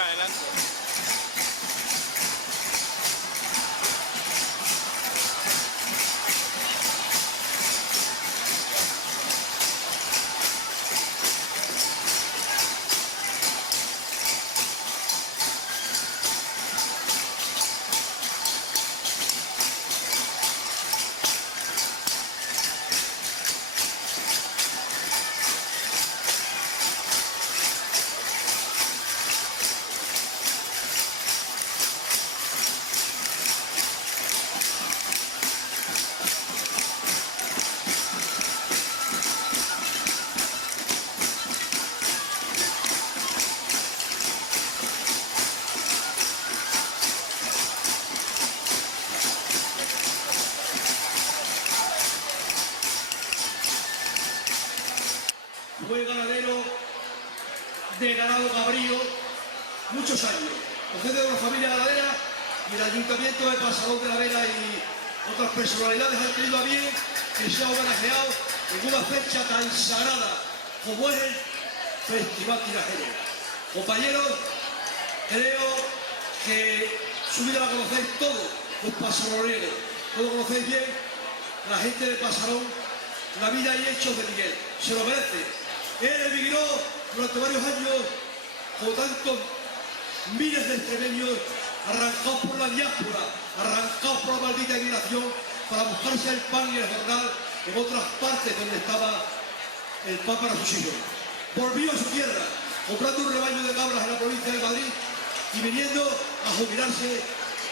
toca adelante. Fue ganadero de ganado cabrío muchos años. Procede de una familia ganadera y el Ayuntamiento de Pasarón de la Vera y otras personalidades han tenido a bien que sea homenajeado en una fecha tan sagrada como es el Festival Tirajero. Compañeros, creo que su vida la conocéis todos los pasaroneros, todos conocéis bien la gente de Pasarón, la vida y hechos de Miguel, se lo merece. Él emigró durante varios años, como tantos miles de extremeños, arrancados por la diáspora, arrancados por la maldita emigración, para buscarse el pan y el jornal en otras partes donde estaba el pan para sus hijos. Volvió a su tierra, comprando un rebaño de cabras en la provincia de Madrid y viniendo a jubilarse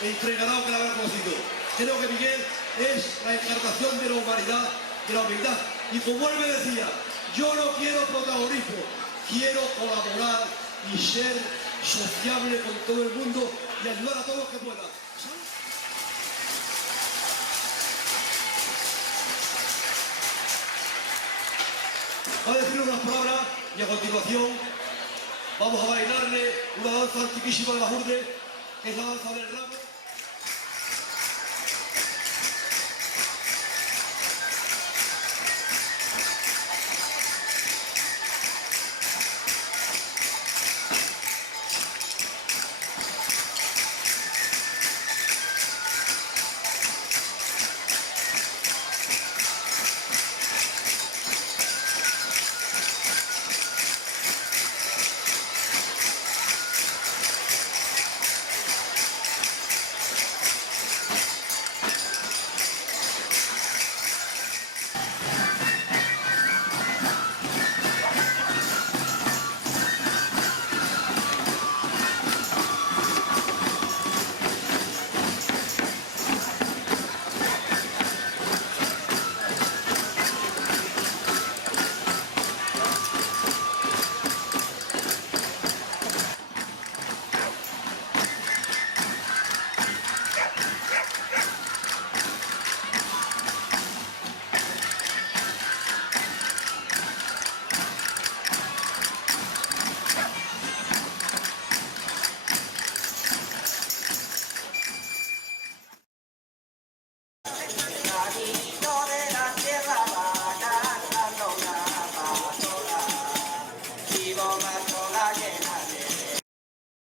entre el ganado que la habrá conocido. Creo que Miguel es la encarnación de la humanidad, de la humildad. Y como él me decía, yo no quiero protagonismo, quiero colaborar y ser sociable con todo el mundo y ayudar a todos los que puedan. Va a decir unas palabras y a continuación vamos a bailarle una danza antiquísima de la Urde, que es la danza del ramo.